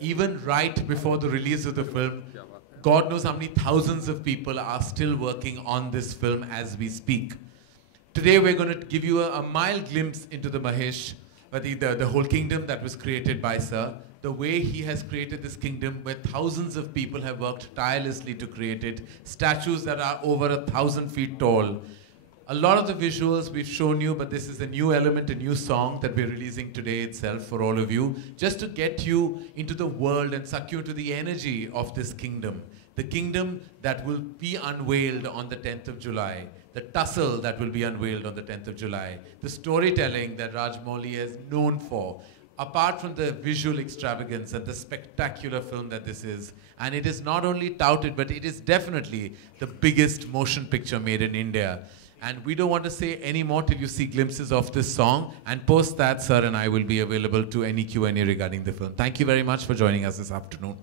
even right before the release of the film, God knows how many thousands of people are still working on this film as we speak. Today we're going to give you a mild glimpse into the Mahesh, the whole kingdom that was created by Sir, the way he has created this kingdom where thousands of people have worked tirelessly to create it, statues that are over 1,000 feet tall. A lot of the visuals we've shown you, but this is a new element, a new song that we're releasing today itself for all of you, just to get you into the world and suck you into the energy of this kingdom. The kingdom that will be unveiled on the 10th of July. The tussle that will be unveiled on the 10th of July. The storytelling that Rajamouli is known for. Apart from the visual extravagance and the spectacular film that this is, and it is not only touted, but it is definitely the biggest motion picture made in India. And we don't want to say any more till you see glimpses of this song, and post that, Sir and I will be available to any Q&A regarding the film. Thank you very much for joining us this afternoon.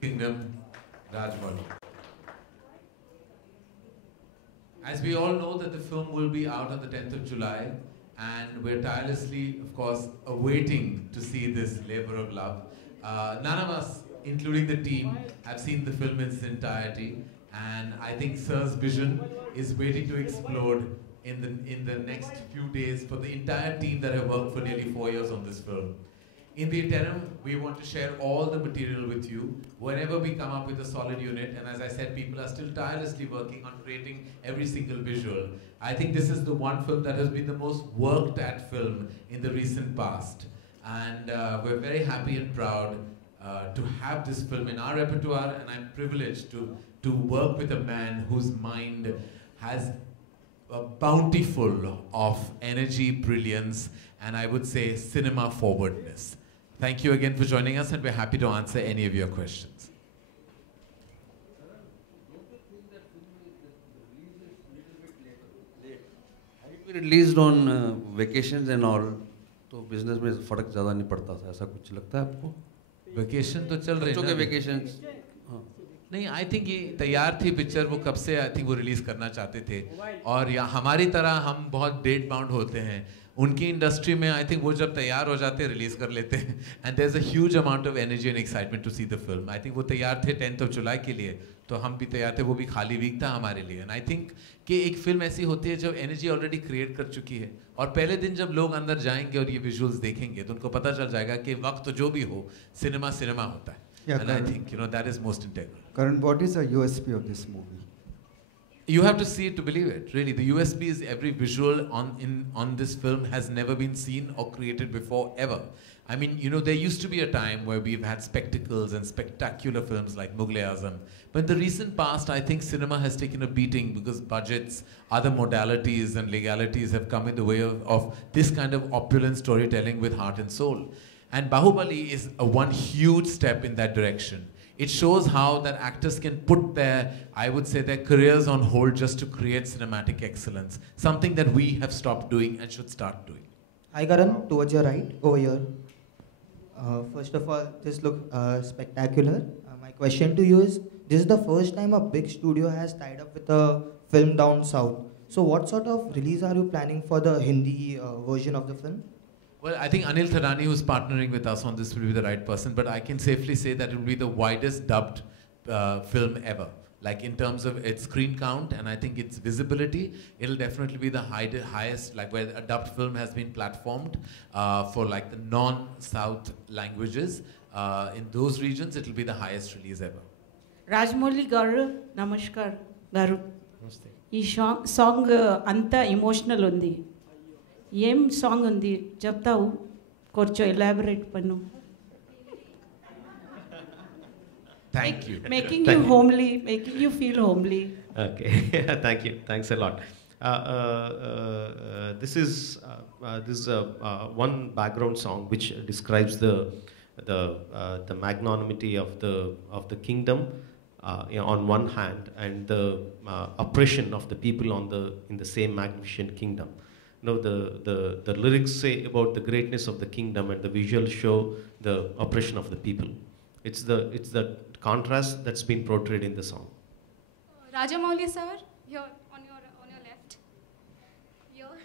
Kingdom, Rajamouli. As we all know that the film will be out on the 10th of July, and we're tirelessly, of course, awaiting to see this labor of love. None of us, including the team, have seen the film in its entirety, and I think Sir's vision is waiting to explode in the next few days for the entire team that have worked for nearly 4 years on this film. In the interim, we want to share all the material with you whenever we come up with a solid unit. And as I said, people are still tirelessly working on creating every single visual. I think this is the one film that has been the most worked at film in the recent past. And we're very happy and proud to have this film in our repertoire, and I'm privileged to work with a man whose mind has bountiful of energy, brilliance, and I would say cinema forwardness. Thank you again for joining us, and we're happy to answer any of your questions. It released on vacations and all, तो business में फर्क ज़्यादा नहीं पड़ता था, ऐसा कुछ लगता है आपको? Vacation तो चल रहे हैं ना? vacations. नहीं, आई थिंक ये तैयार थी पिक्चर, वो कब से आई थिंक वो रिलीज करना चाहते थे, और या हमारी तरह हम बहुत डेट बाउंड होते हैं. उनकी इंडस्ट्री में आई थिंक वो जब तैयार हो जाते हैं रिलीज कर लेते हैं, and there is a huge amount of energy and excitement to see the film. I think वो तैयार थे 10th of July के लिए, तो हम भी तैयार थे, वो भी खाली वीक था हमारे लिए. एंड आई थिंक कि एक फिल्म ऐसी होती है जब एनर्जी ऑलरेडी क्रिएट कर चुकी है, और पहले दिन जब लोग अंदर जाएंगे और ये विजुअल्स देखेंगे तो उनको पता चल जाएगा कि वक्त जो भी हो, सिनेमा सिनेमा होता है. Yeah, and I think that is most integral. Karan, what is the USP of this movie? You have to see it to believe it. Really, the USP is every visual on this film has never been seen or created before ever. I mean, there used to be a time where we've had spectacles and spectacular films like Mughal-e-Azam. But in the recent past, I think cinema has taken a beating because budgets, other modalities and legalities have come in the way of this kind of opulent storytelling with heart and soul. And Baahubali is one huge step in that direction. It shows how that actors can put I would say, their careers on hold just to create cinematic excellence. Something that we have stopped doing and should start doing. Hi Karan, towards your right, over here. First of all, this looks spectacular. My question to you is, this is the first time a big studio has tied up with a film down south. So what sort of release are you planning for the Hindi version of the film? Well, I think Anil Thadani, who's partnering with us on this, will be the right person, but I can safely say that it will be the widest dubbed film ever. Like in terms of its screen count and I think its visibility, it'll definitely be the highest, like where a dubbed film has been platformed for like the non-South languages. In those regions, it'll be the highest release ever. Rajamouli garu, namaskar garu. Ee song anta emotional undi. ఏం song ఉంది చెప్తావు కొంచెం elaborate పన్ను. Thank you. Making you homely, making you feel homely. Okay, thank you. Thanks a lot. This is one background song which describes the magnanimity of the kingdom on one hand, and the oppression of the people in the same magnificent kingdom. The lyrics say about the greatness of the kingdom, and the visuals show the oppression of the people. It's the contrast that's been portrayed in the song. Rajamouli sir, here on your left. Here.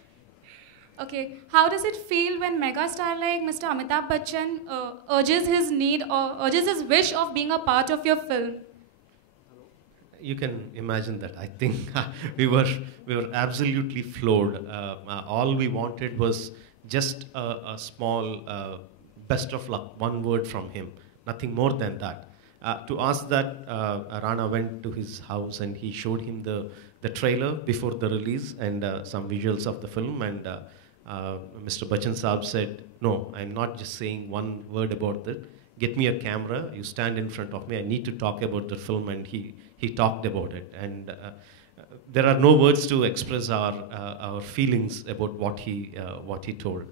Okay, how does it feel when megastar like Mr. Amitabh Bachchan urges his need or urges his wish of being a part of your film? You can imagine that. I think we were absolutely floored. All we wanted was just a small best of luck, one word from him, nothing more than that. To ask that, Rana went to his house and he showed him the trailer before the release and some visuals of the film, and Mr. Bachchan Saab said, "No, I'm not just saying one word about that. Get me a camera, you stand in front of me, I need to talk about the film," and he talked about it. And there are no words to express our feelings about what he told.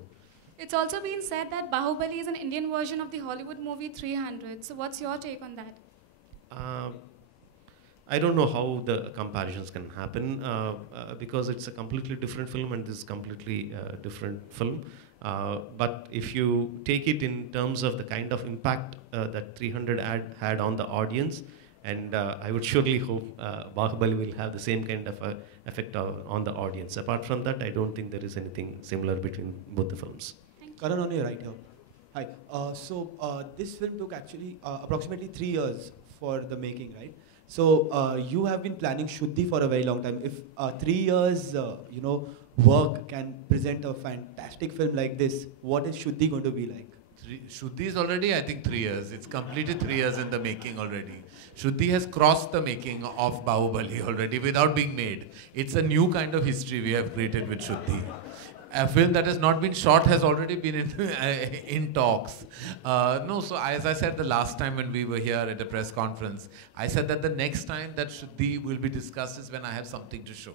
It's also been said that Baahubali is an Indian version of the Hollywood movie 300. So what's your take on that? I don't know how the comparisons can happen because it's a completely different film and this is completely different film. But if you take it in terms of the kind of impact that 300 had on the audience, and I would surely hope Baahubali will have the same kind of effect on the audience. Apart from that, I don't think there is anything similar between both the films. Karan, on your right here. Hi. This film took actually approximately 3 years for the making, right? So you have been planning Shuddhi for a very long time. If 3 years, work can present a fantastic film like this, what is Shuddhi going to be like? Shuddhi is already, I think, 3 years. It's completed 3 years in the making already. Shuddhi has crossed the making of Baahubali already without being made. It's a new kind of history we have created with Shuddhi. A film that has not been shot has already been in talks. So as I said the last time when we were here at a press conference, I said that the next time that Shuddhi will be discussed is when I have something to show.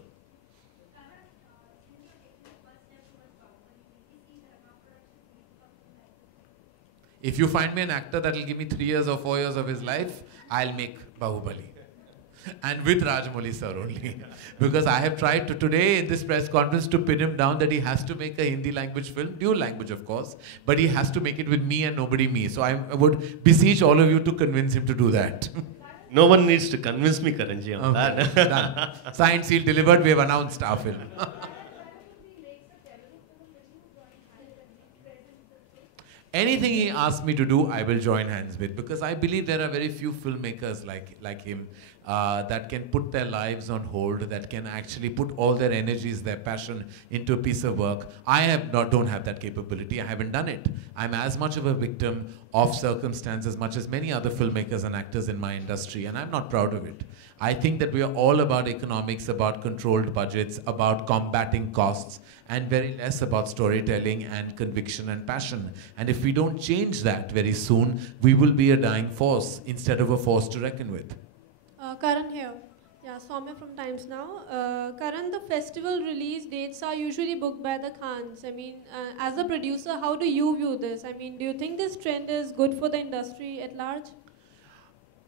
If you find me an actor that will give me 3 years or 4 years of his life, I'll make Baahubali. And with Rajamouli sir only. Because I have tried to today in this press conference to pin him down that he has to make a Hindi language film, dual language of course, but he has to make it with me and nobody me. So I would beseech all of you to convince him to do that. No one needs to convince me, Karanji, on that. Done. Signed, sealed, delivered, we have announced our film. Anything he asks me to do, I will join hands with, because I believe there are very few filmmakers like him that can put their lives on hold, that can actually put all their energies, their passion into a piece of work. I don't have that capability. I haven't done it. I'm as much of a victim of circumstance as much as many other filmmakers and actors in my industry, and I'm not proud of it. I think that we are all about economics, about controlled budgets, about combating costs, and very less about storytelling and conviction and passion. And if we don't change that very soon, we will be a dying force instead of a force to reckon with. Karan here. Yeah, Soumya from Times Now. Karan, the festival release dates are usually booked by the Khans. I mean, as a producer, how do you view this? I mean, do you think this trend is good for the industry at large?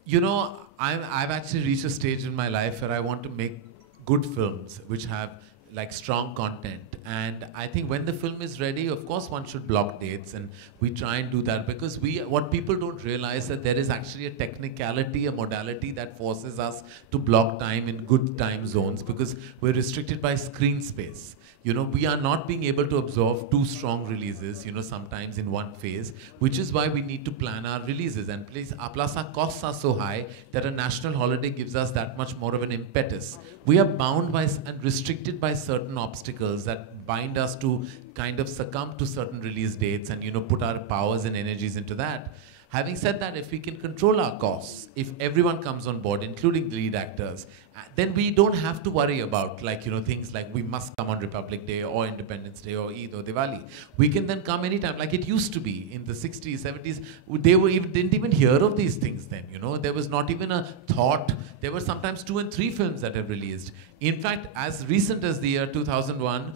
You know, I've actually reached a stage in my life where I want to make good films which have like strong content, and I think when the film is ready, of course one should block dates, and we try and do that, because what people don't realize that there is actually a technicality, a modality that forces us to block time in good time zones, because we're restricted by screen space. You know, we are not being able to absorb 2 strong releases, you know, sometimes in one phase, which is why we need to plan our releases. And plus our costs are so high that a national holiday gives us that much more of an impetus. We are bound by and restricted by certain obstacles that bind us to kind of succumb to certain release dates and, you know, put our powers and energies into that. Having said that, if we can control our costs, if everyone comes on board, including the lead actors, then we don't have to worry about, like, you know, things like we must come on Republic Day or Independence Day or Eid or Diwali. We can then come anytime, like it used to be in the 60s, 70s. They didn't even hear of these things then, you know. There was not even a thought. There were sometimes 2 and 3 films that have released. In fact, as recent as the year 2001,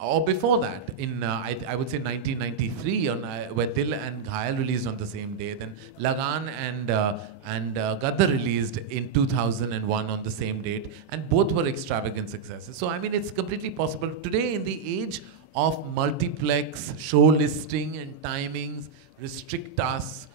or before that, in I would say 1993, where Dil and Ghayal released on the same day, then Lagan and Gaddar released in 2001 on the same date, and both were extravagant successes. So I mean, it's completely possible. Today, in the age of multiplex, show listing and timings restrict us,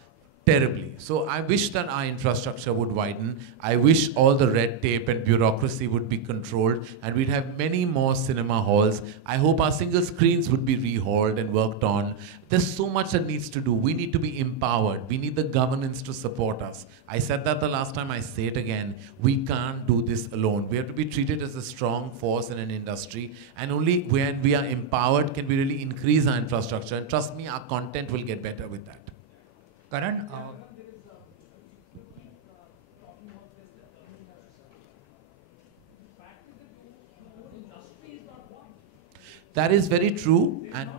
terribly. So I wish that our infrastructure would widen. I wish all the red tape and bureaucracy would be controlled and we'd have many more cinema halls. I hope our single screens would be rehauled and worked on. There's so much that needs to do. We need to be empowered. We need the governance to support us. I said that the last time, I say it again. We can't do this alone. We have to be treated as a strong force in an industry, and only when we are empowered can we really increase our infrastructure. And trust me, our content will get better with that. Karan, that is very true. And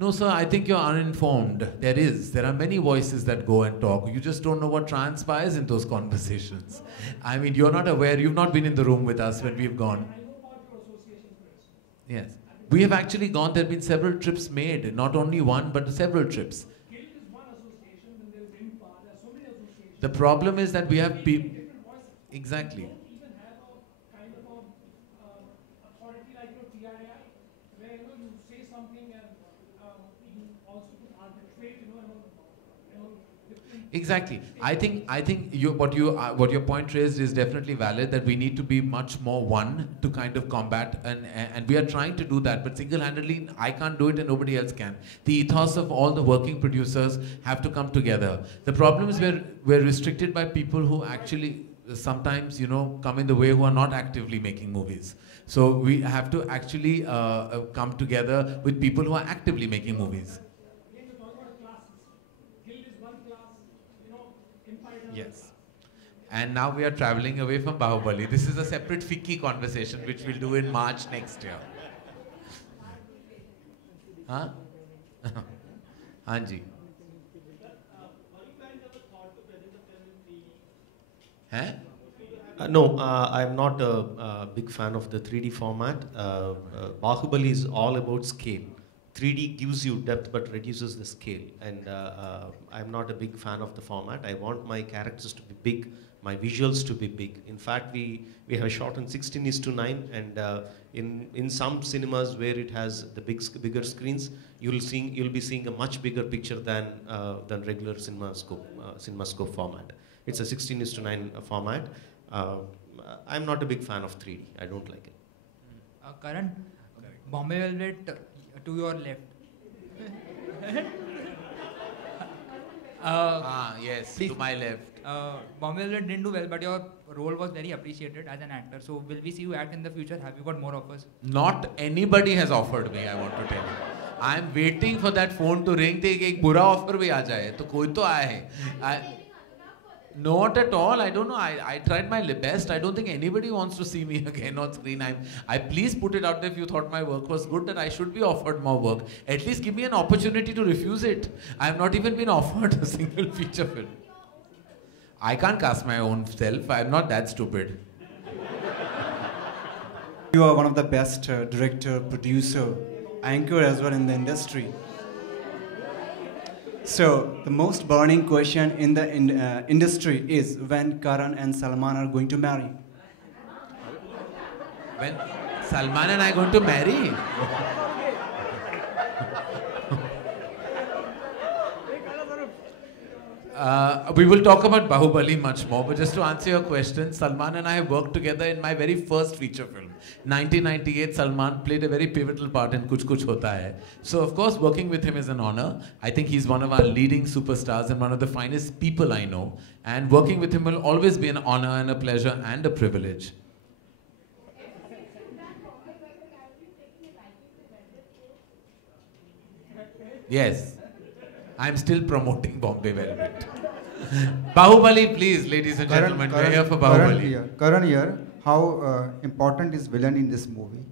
no, sir, I think you're uninformed. There are many voices that go and talk. You just don't know what transpires in those conversations. I mean, you're not aware, you've not been in the room with us when we've gone. Yes. We have actually gone, there have been several trips made, not only one, but several trips. The problem is that we have people, exactly. Exactly. I think what your point raised is definitely valid, that we need to be much more one to kind of combat, and we are trying to do that, but single-handedly I can't do it and nobody else can. The ethos of all the working producers have to come together. The problem is we're restricted by people who actually sometimes, come in the way, who are not actively making movies. So we have to actually come together with people who are actively making movies. Yes. And now we are traveling away from Baahubali. This is a separate FICCI conversation which we'll do in March next year. Huh? Hanji. Huh? No, I'm not a big fan of the 3D format. Baahubali is all about scale. 3D gives you depth but reduces the scale, and I'm not a big fan of the format. I want my characters to be big, my visuals to be big. In fact, we have shot in 16:9, and in some cinemas where it has the bigger screens, you'll be seeing a much bigger picture than regular CinemaScope format. It's a 16:9 format. I'm not a big fan of 3D. I don't like it. Karan, Bombay Velvet to your left. Yes, please. To my left. Bombay Velvet didn't do well, but your role was very appreciated as an actor. So will we see you act in the future? Have you got more offers? Not anybody has offered me, I want to tell you. I'm waiting for that phone to ring. एक बुरा offer भी आ जाए, तो कोई तो आए. Not at all. I don't know. I tried my best. I don't think anybody wants to see me again on screen. I please put it out there if you thought my work was good, that I should be offered more work. At least give me an opportunity to refuse it. I have not even been offered a single feature film. I can't cast my own self. I'm not that stupid. You are one of the best director, producer, anchor as well in the industry. So, the most burning question in the industry is when Karan and Salman are going to marry. When Salman and I are going to marry? We will talk about Baahubali much more, but just to answer your question, Salman and I have worked together in my very first feature film. 1998, Salman played a very pivotal part in Kuch Kuch Hota Hai. So of course, working with him is an honor. I think he's one of our leading superstars and one of the finest people I know. And working with him will always be an honor and a pleasure and a privilege. Yes. I'm still promoting Bombay Velvet. Bahubali, please, ladies and gentlemen. We're here for Bahubali. Karan here. How important is villain in this movie?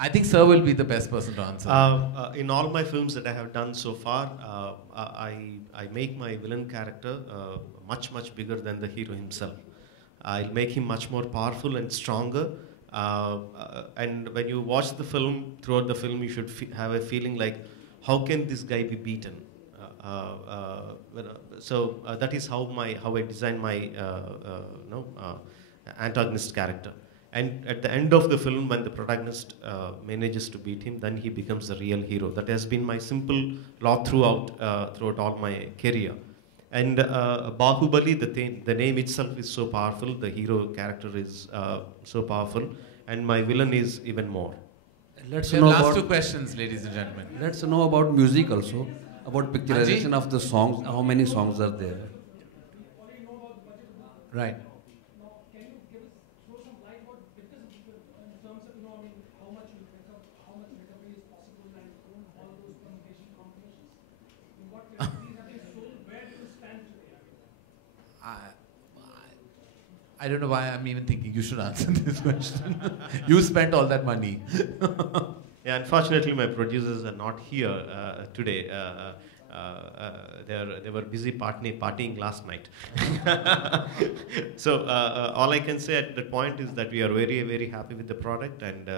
I think Sir will be the best person to answer. In all my films that I have done so far, I make my villain character much bigger than the hero himself. I'll make him much more powerful and stronger. And when you watch the film, throughout the film, you should have a feeling like, how can this guy be beaten? That is how I design my antagonist character. And at the end of the film, when the protagonist manages to beat him, then he becomes the real hero. That has been my simple law throughout all my career. And Baahubali, the name itself is so powerful. The hero character is so powerful, and my villain is even more. Let's We have know last about, two questions, ladies and gentlemen. let's know about music also, about picturization of the songs. How many songs are there? Right. I don't know why I'm even thinking you should answer this question. You spent all that money. Yeah, unfortunately, my producers are not here today. They were busy partying last night. So all I can say at that point is that we are very, very happy with the product, and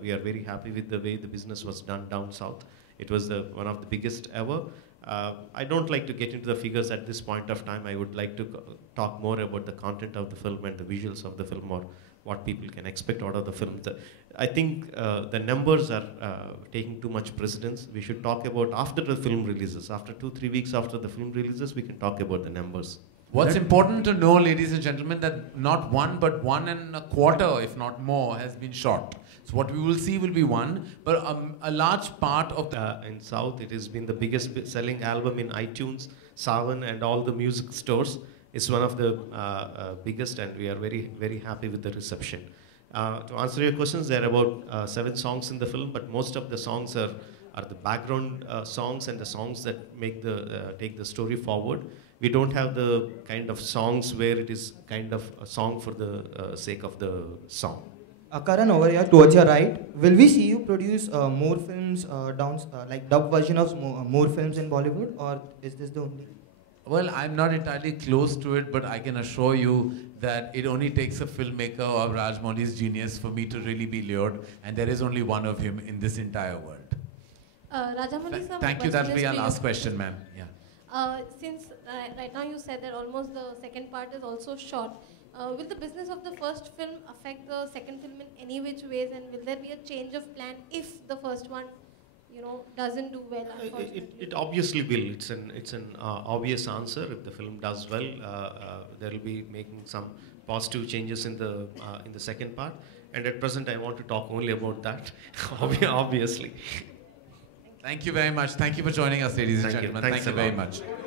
we are very happy with the way the business was done down south. It was one of the biggest ever. I don't like to get into the figures at this point of time. I would like to talk more about the content of the film and the visuals of the film, or what people can expect out of the film. I think the numbers are taking too much precedence. We should talk about after the film releases. After 2-3 weeks after the film releases, we can talk about the numbers. What's important to know, ladies and gentlemen, that not one, but 1.25, if not more, has been shot. So what we will see will be one, but a large part of the... in South, it has been the biggest selling album in iTunes, Savan, and all the music stores. It's one of the biggest, and we are very, very happy with the reception. To answer your questions, there are about 7 songs in the film, but most of the songs are the background songs and the songs that make take the story forward. We don't have the kind of songs where it is kind of a song for the sake of the song. Karan, over here towards your right, will we see you produce more films, like dub version of more films in Bollywood, or is this the only? Well, I'm not entirely close to it, but I can assure you that it only takes a filmmaker of Rajamouli's genius for me to really be lured, and there is only one of him in this entire world. Rajamouli sir, Thank you. That will be our last question, ma'am. Yeah. Since right now you said that almost the second part is also shot, will the business of the first film affect the second film in any which ways, and will there be a change of plan if the first one, doesn't do well? It obviously will. It's an obvious answer. If the film does well, there will be making some positive changes in the second part. And at present, I want to talk only about that. Obviously. Thank you very much. Thank you for joining us, ladies and Thank you. gentlemen. Thanks Thank you a very lot. much.